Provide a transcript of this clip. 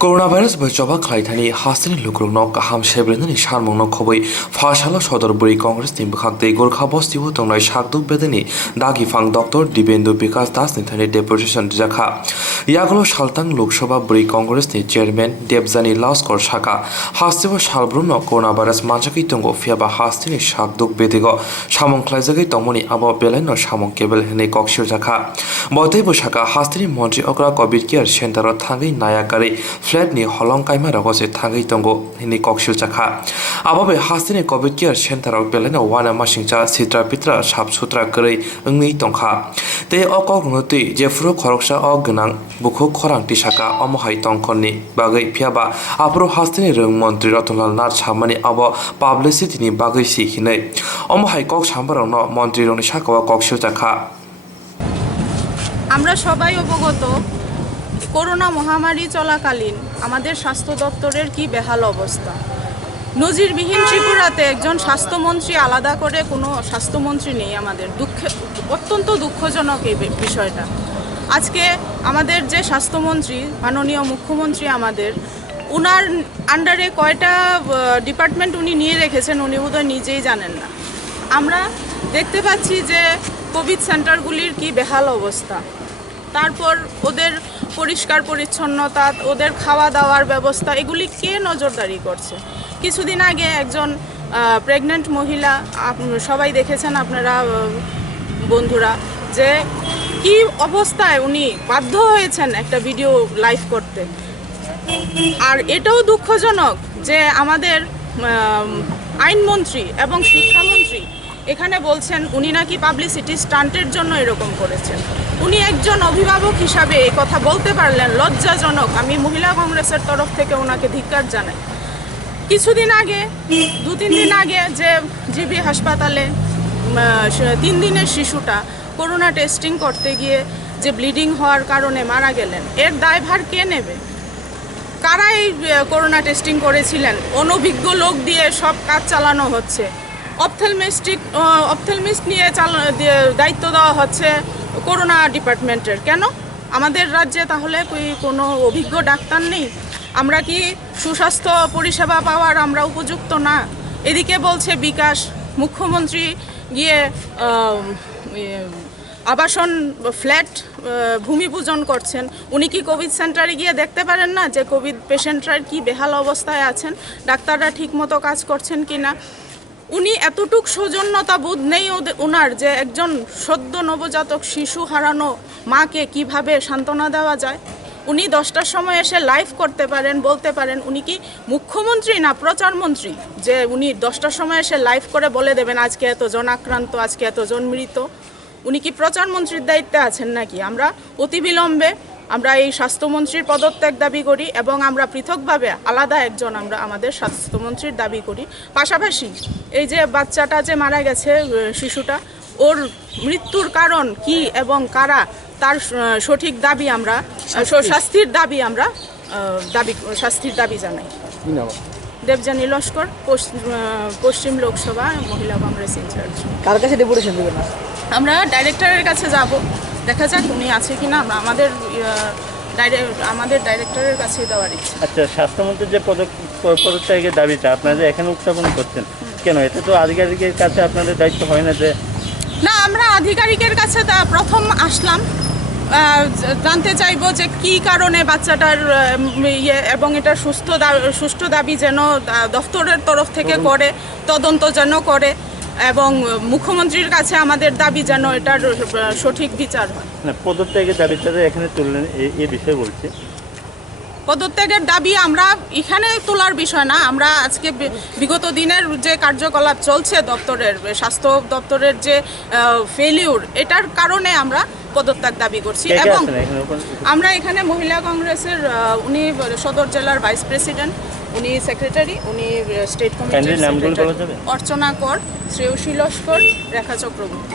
Coronavirus by Choba Khwlaithani Hasteni Lukurokno Kaham Shebrendani Sharmongno Khoboi Fashala Sodor Bwrwi Congress Team Khakde Gorkha Bostiwo Tongnai Shakduk Bedani Dagi Fang Dr. Dibendu Bikas Das Nithani Depution Jakha Yaglo Shaltang Lok Sabha Bwrwi Congress ni Chairman Debjani Laskor Shaka Hastewo Shalbruno Coronavirus Manjaki Tongo Fiaba Hasteni Shakduk Bedigo Shamong Khlaijagi Tongmoni Abo Beleno Shamong Kebel Hene Kokshir Jakha Botebo Shaka Hasteni Montri Okra Covid Care Center Thangi Nayakari Flat ni holong kaima ragose thangai tongo hini kokshil chakha ababe Hasteni Covid Care Center of Belena wana mashingcha sitra pitra sap sutra krei ngni tongkha te okok ngoti jefro khoroksa ok gnang bukhu khorang tisaka omohai tongkhoni bagai phiaba apro Hasteni rong mantri Ratonlal nar chamani abo publicity ni bagai si hinai omohai kok sambarano mantri rong sakawa kokshil chakha আমরা সবাই অবগত corona মহামারী চলাকালীন আমাদের স্বাস্থ্য দপ্তরের কি বেহাল অবস্থা নজিরবিহীন ত্রিপুরাতে একজন স্বাস্থ্যমন্ত্রী আলাদা করে কোনো স্বাস্থ্যমন্ত্রী নেই আমাদের অত্যন্ত দুঃখজনক এই বিষয়টা আজকে আমাদের যে স্বাস্থ্যমন্ত্রী মাননীয় মুখ্যমন্ত্রী আমাদের উনার আন্ডারে কয়টা ডিপার্টমেন্ট উনি নিয়ে রেখেছেন উনি বোধহয় নিজেই জানেন না আমরা দেখতে পাচ্ছি যে কোভিড সেন্টারগুলির কি বেহাল অবস্থা তারপর ওদের পরিষ্কার পরিচ্ছন্নতা ওদের খাওয়া দাওয়ার ব্যবস্থা এগুলি কে নজরদারি করছে কিছুদিন আগে একজন প্রেগন্যান্ট মহিলা সবাই দেখেছেন আপনারা বন্ধুরা যে কি অবস্থায় উনি বাধ্য হয়েছেন একটা ভিডিও লাইভ করতে আর এটাও দুঃখজনক যে আমাদের আইনমন্ত্রী এবং শিক্ষামন্ত্রী এখানে বলছেন উনি নাকি পাবলিসিটি স্টান্টের জন্য এরকম করেছেন উনি একজন অভিভাবক হিসাবে এই কথা বলতে পারলেন লজ্জাজনক আমি মহিলা কংগ্রেসের তরফ থেকে ওনাকে ধিক্কার জানাই কিছুদিন আগে 2-3 দিন আগে যে জিবি হাসপাতালে 3 দিনের শিশুটা করোনা টেস্টিং করতে গিয়ে যে ব্লিডিং হওয়ার কারণে মারা গেলেন এর দায়ভার কে নেবে কারা এই করোনা টেস্টিং করেছিলেন অনভিজ্ঞ লোক দিয়ে সব কাজ চালানো হচ্ছে অপথেলমিস্ট নিয়ে দায়িত্ব দেওয়া হচ্ছে করোনা ডিপার্টমেন্টের কেন আমাদের রাজ্যে তাহলে কোনো অভিজ্ঞ ডাক্তার নেই আমরা কি সুস্বাস্থ্য পরিষেবা পাওয়ার আমরা উপযুক্ত না এদিকে বলছে বিকাশ মুখ্যমন্ত্রী গিয়ে আবাসন ফ্ল্যাট ভূমিপূজন করছেন উনি কি কোভিড সেন্টারে গিয়ে দেখতে পারেন না যে কোভিড পেশেন্টরা কি বেহাল অবস্থায় আছেন ডাক্তাররা ঠিকমতো কাজ করছেন কি না উনি এতটুক সৌজন্যতা বোধ নেই ওনার যে একজন সদ্য নবজাতক শিশু হারানো মাকে কিভাবে সান্ত্বনা দেওয়া যায় উনি 10টার সময় এসে লাইভ করতে পারেন বলতে পারেন উনি কি মুখ্যমন্ত্রী না প্রচারমন্ত্রী যে উনি 10টার সময় এসে লাইভ করে বলে দেবেন আজকে এত জন আক্রান্ত আজকে এত জন মৃত উনি কি প্রচারমন্ত্রীর দায়িত্বে আছেন নাকি আমরা অতিবিলম্বে আমরা এই স্বাস্থ্যমন্ত্রীর পদত্যাগ দাবি করি এবং আমরা পৃথকভাবে আলাদা একজন আমরা আমাদের স্বাস্থ্যমন্ত্রীর দাবি করি পাশাপাশি এই যে বাচ্চাটা যে মারা গেছে শিশুটা ওর মৃত্যুর কারণ কি এবং কারা তার সঠিক দাবি আমরা শাস্তির দাবি জানাই দেবজানী লস্কর পশ্চিম লোকসভা মহিলা কংগ্রেস ইনচার্জ কার কাছে ডেপুটেশন দেবেন আমরা ডাইরেক্টরের কাছে যাব দেখা যাক উনি আছে কিনা আমাদের ডাইরেক্টরের কাছে দেওয়ার ইচ্ছা আচ্ছা স্বাস্থ্যমন্ত্রীর যে পদত্যাগের দাবিটা আপনারা এখানে উত্থাপন করছেন কেন এটা তো আধিকারিকের কাছে আপনাদের দায়িত্ব হয় না যে না আমরা আধিকারিকের কাছে প্রথম আসলাম জানতে চাইবো যে কি কারণে বাচ্চাটার এবং এটা সুষ্ঠু দাবি যেন দফতরের তরফ থেকে করে তদন্ত যেন করে এবং মুখ্যমন্ত্রীর কাছে আমাদের দাবি যেন এটার সঠিক বিচার হয় না পদত্যাগের দাবিটা এখানে তুললেন এই বিষয়ে বলছি পদত্যাগের দাবি আমরা এখানে তোলার বিষয় না আমরা আজকে বিগত দিনের যে কার্যকলাপ চলছে দপ্তরের স্বাস্থ্য দপ্তরের যে ফেলিউর এটার কারণে আমরা পদত্যাগ দাবি করছি এবং আমরা এখানে মহিলা কংগ্রেসের উনি সদর জেলার ভাইস প্রেসিডেন্ট উনি সেক্রেটারি উনি স্টেট কমিটির সেক্রেটারি অর্চনা কর শ্রেয়সী লস্কর রেখা চক্রবর্তী